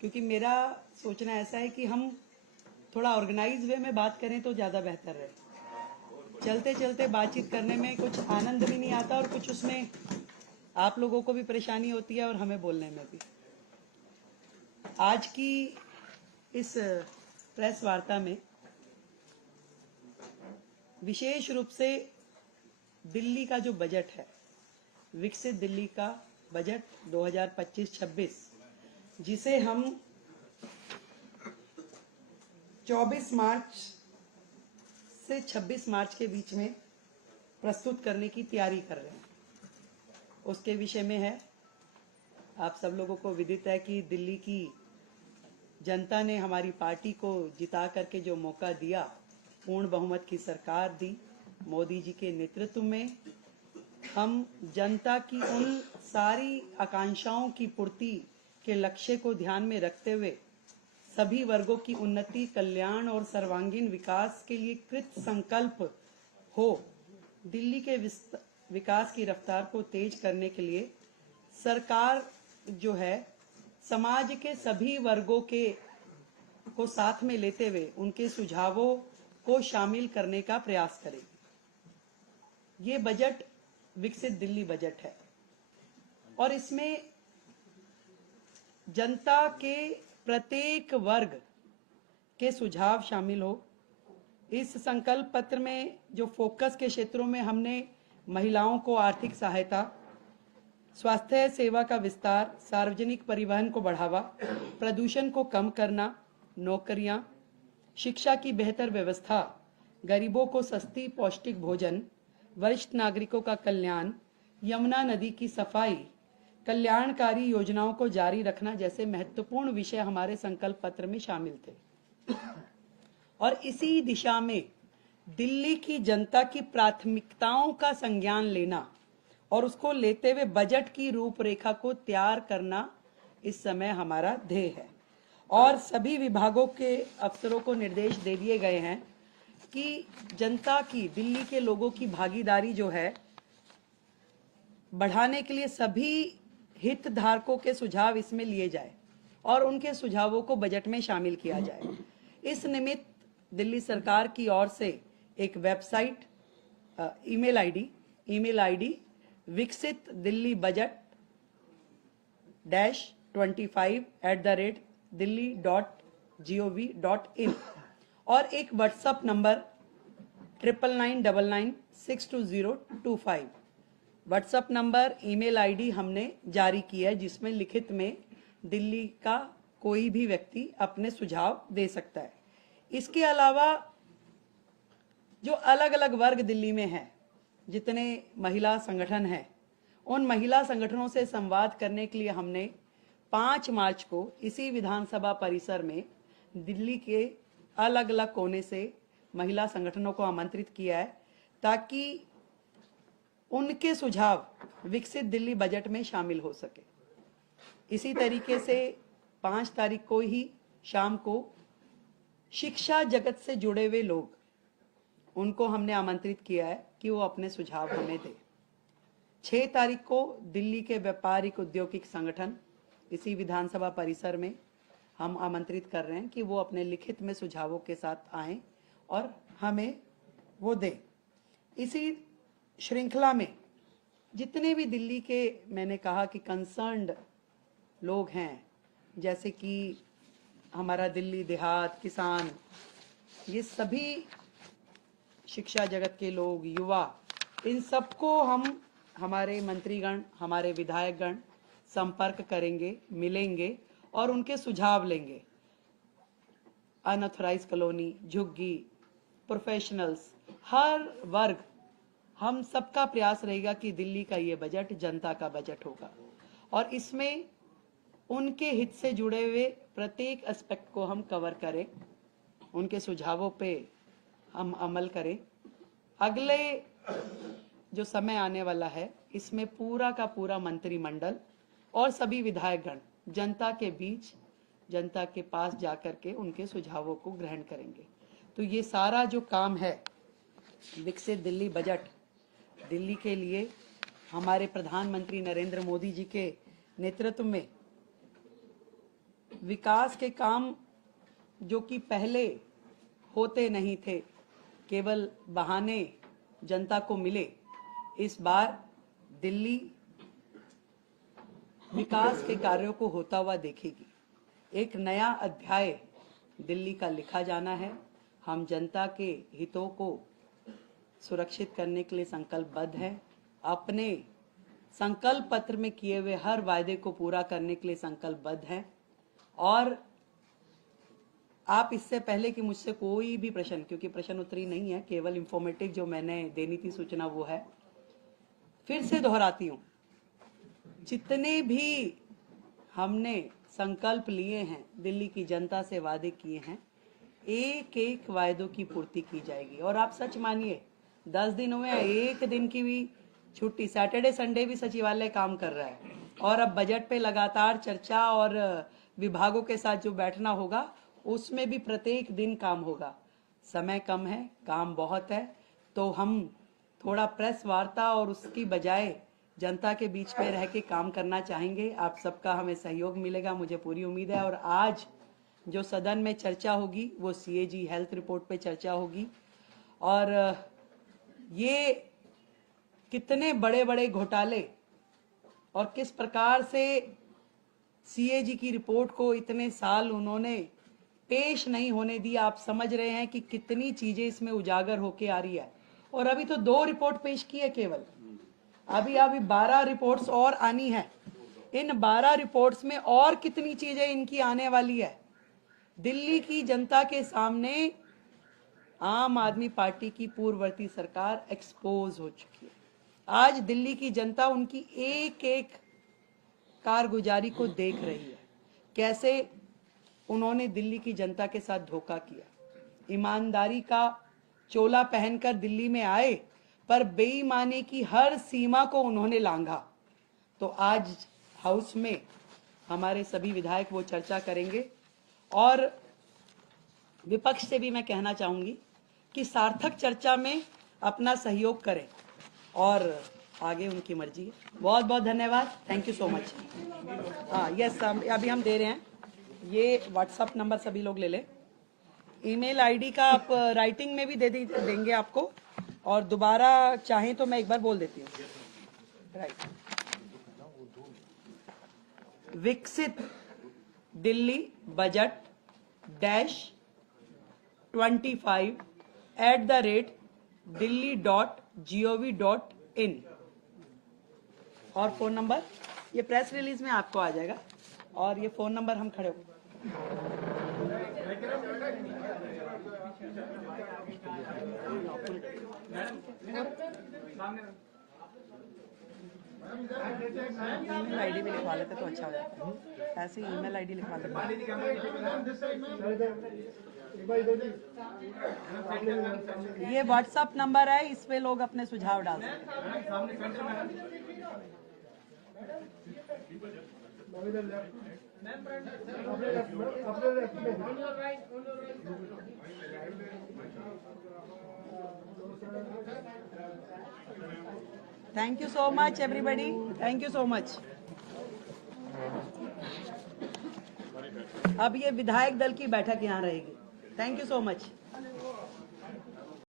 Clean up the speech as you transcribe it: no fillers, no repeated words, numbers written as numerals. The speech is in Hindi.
क्योंकि मेरा सोचना ऐसा है कि हम थोड़ा ऑर्गेनाइज वे में बात करें तो ज़्यादा बेहतर रहे। चलते चलते बातचीत करने में कुछ आनंद भी नहीं आता और कुछ उसमें आप लोगों को भी परेशानी होती है और हमें बोलने में भी। आज की इस प्रेस वार्ता में विशेष रूप से दिल्ली का जो बजट है, विकसित दिल्ली का बजट 2025-26, जिसे हम 24 मार्च से 26 मार्च के बीच में प्रस्तुत करने की तैयारी कर रहे हैं, उसके विषय में है। आप सब लोगों को विदित है कि दिल्ली की जनता ने हमारी पार्टी को जिता करके जो मौका दिया, पूर्ण बहुमत की सरकार दी मोदी जी के नेतृत्व में, हम जनता की उन सारी आकांक्षाओं की पूर्ति के लक्ष्य को ध्यान में रखते हुए सभी वर्गों की उन्नति, कल्याण और सर्वांगीण विकास के लिए कृत संकल्प हो दिल्ली के विकास की रफ्तार को तेज करने के लिए सरकार जो है समाज के सभी वर्गों को साथ में लेते हुए उनके सुझावों को शामिल करने का प्रयास करेगी। ये बजट विकसित दिल्ली बजट है और इसमें जनता के प्रत्येक वर्ग के सुझाव शामिल हो। इस संकल्प पत्र में जो फोकस के क्षेत्रों में हमने महिलाओं को आर्थिक सहायता, स्वास्थ्य सेवा का विस्तार, सार्वजनिक परिवहन को बढ़ावा, प्रदूषण को कम करना, नौकरियां, शिक्षा की बेहतर व्यवस्था, गरीबों को सस्ती पौष्टिक भोजन, वरिष्ठ नागरिकों का कल्याण, यमुना नदी की सफाई, कल्याणकारी योजनाओं को जारी रखना जैसे महत्वपूर्ण विषय हमारे संकल्प पत्र में शामिल थे। और इसी दिशा में दिल्ली की जनता की प्राथमिकताओं का संज्ञान लेना और उसको लेते हुए बजट की रूपरेखा को तैयार करना इस समय हमारा ध्येय है। और सभी विभागों के अफसरों को निर्देश दे दिए गए हैं कि जनता की, दिल्ली के लोगों की भागीदारी जो है बढ़ाने के लिए सभी हितधारकों के सुझाव इसमें लिए जाए और उनके सुझावों को बजट में शामिल किया जाए। इस निमित्त दिल्ली सरकार की ओर से एक वेबसाइट, ईमेल आईडी विकसित दिल्ली बजट -25@delhi.gov.in और एक WhatsApp number 9999962025 WhatsApp number, email ID हमने जारी की है, जिसमें लिखित में दिल्ली का कोई भी व्यक्ति अपने सुझाव दे सकता है। इसके अलावा जो अलग अलग वर्ग दिल्ली में हैं, जितने महिला संगठन हैं, उन महिला संगठनों से संवाद करने के लिए हमने 5 मार्च को इसी विधानसभा परिसर में दिल्ली के अलग अलग कोने से महिला संगठनों को आमंत्रित किया है, ताकि उनके सुझाव विकसित दिल्ली बजट में शामिल हो सके। इसी तरीके से 5 तारीख को ही शाम को शिक्षा जगत से जुड़े हुए लोग, उनको हमने आमंत्रित किया है कि वो अपने सुझाव हमें दें। 6 तारीख को दिल्ली के व्यापारिक औद्योगिक संगठन इसी विधानसभा परिसर में हम आमंत्रित कर रहे हैं कि वो अपने लिखित में सुझावों के साथ आएं और हमें वो दें। इसी श्रृंखला में जितने भी दिल्ली के, मैंने कहा कि कंसर्न्ड लोग हैं, जैसे कि हमारा दिल्ली देहात, किसान, ये सभी शिक्षा जगत के लोग, युवा, इन सबको हम, हमारे मंत्रीगण, हमारे विधायकगण संपर्क करेंगे, मिलेंगे और उनके सुझाव लेंगे। अनऑथराइज कॉलोनी, झुग्गी, प्रोफेशनल्स, हर वर्ग, हम सबका प्रयास रहेगा कि दिल्ली का ये बजट जनता का बजट होगा और इसमें उनके हित से जुड़े हुए प्रत्येक एस्पेक्ट को हम कवर करें, उनके सुझावों पे हम अमल करें। अगले जो समय आने वाला है, इसमें पूरा का पूरा मंत्रिमंडल और सभी विधायकगण जनता के बीच, जनता के पास जाकर के उनके सुझावों को ग्रहण करेंगे। तो ये सारा जो काम है, विकसित दिल्ली बजट, दिल्ली के लिए हमारे प्रधानमंत्री नरेंद्र मोदी जी के नेतृत्व में विकास के काम जो कि पहले होते नहीं थे, केवल बहाने जनता को मिले, इस बार दिल्ली विकास के कार्यों को होता हुआ देखेगी। एक नया अध्याय दिल्ली का लिखा जाना है। हम जनता के हितों को सुरक्षित करने के लिए संकल्पबद्ध हैं। अपने संकल्प पत्र में किए हुए हर वायदे को पूरा करने के लिए संकल्पबद्ध हैं। और आप इससे पहले कि मुझसे कोई भी प्रश्न, क्योंकि प्रश्न उत्तरी नहीं है, केवल इंफॉर्मेटिव जो मैंने देनी थी सूचना वो है, फिर से दोहराती हूं, जितने भी हमने संकल्प लिए हैं, दिल्ली की जनता से वादे किए हैं, एक एक वायदों की पूर्ति की जाएगी। और आप सच मानिए 10 दिन हुए, एक दिन की भी छुट्टी, सैटरडे संडे भी सचिवालय काम कर रहा है। और अब बजट पे लगातार चर्चा और विभागों के साथ जो बैठना होगा उसमें भी प्रत्येक दिन काम होगा। समय कम है, काम बहुत है, तो हम थोड़ा प्रेस वार्ता और उसकी बजाय जनता के बीच में रह के काम करना चाहेंगे। आप सबका हमें सहयोग मिलेगा, मुझे पूरी उम्मीद है। और आज जो सदन में चर्चा होगी वो सीएजी हेल्थ रिपोर्ट पे चर्चा होगी। और ये कितने बड़े बड़े घोटाले और किस प्रकार से सीएजी की रिपोर्ट को इतने साल उन्होंने पेश नहीं होने दिया, आप समझ रहे हैं कि कितनी चीजें इसमें उजागर होके आ रही है। और अभी तो 2 रिपोर्ट पेश की है केवल, अभी 12 रिपोर्ट्स और आनी है। इन 12 रिपोर्ट्स में और कितनी चीजें इनकी आने वाली है। दिल्ली की जनता के सामने आम आदमी पार्टी की पूर्ववर्ती सरकार एक्सपोज हो चुकी है। आज दिल्ली की जनता उनकी एक एक कारगुजारी को देख रही है, कैसे उन्होंने दिल्ली की जनता के साथ धोखा किया। ईमानदारी का चोला पहनकर दिल्ली में आए, पर बेईमानी की हर सीमा को उन्होंने लांघा। तो आज हाउस में हमारे सभी विधायक वो चर्चा करेंगे। और विपक्ष से भी मैं कहना चाहूंगी कि सार्थक चर्चा में अपना सहयोग करें, और आगे उनकी मर्जी है। बहुत बहुत धन्यवाद, थैंक यू सो मच। हाँ यस, अभी हम दे रहे हैं। ये व्हाट्सएप नंबर सभी लोग ले लें। ईमेल आईडी का आप राइटिंग में भी देंगे आपको, और दोबारा चाहें तो मैं एक बार बोल देती हूँ। राइट, विकसित दिल्ली बजट -25@delhi.gov.in। और फोन नंबर ये प्रेस रिलीज में आपको आ जाएगा, और ये फोन नंबर हम खड़े हो। ईमेल आईडी भी लिखवा लेते तो अच्छा हो जाता। ऐसे ईमेल आईडी लिखवा लेते। ये व्हाट्सएप नंबर है, इस पे लोग अपने सुझाव डाल सकते हैं। Thank you so much everybody, thank you so much. अब ये विधायक दल की बैठक यहाँ रहेगी। Thank you so much.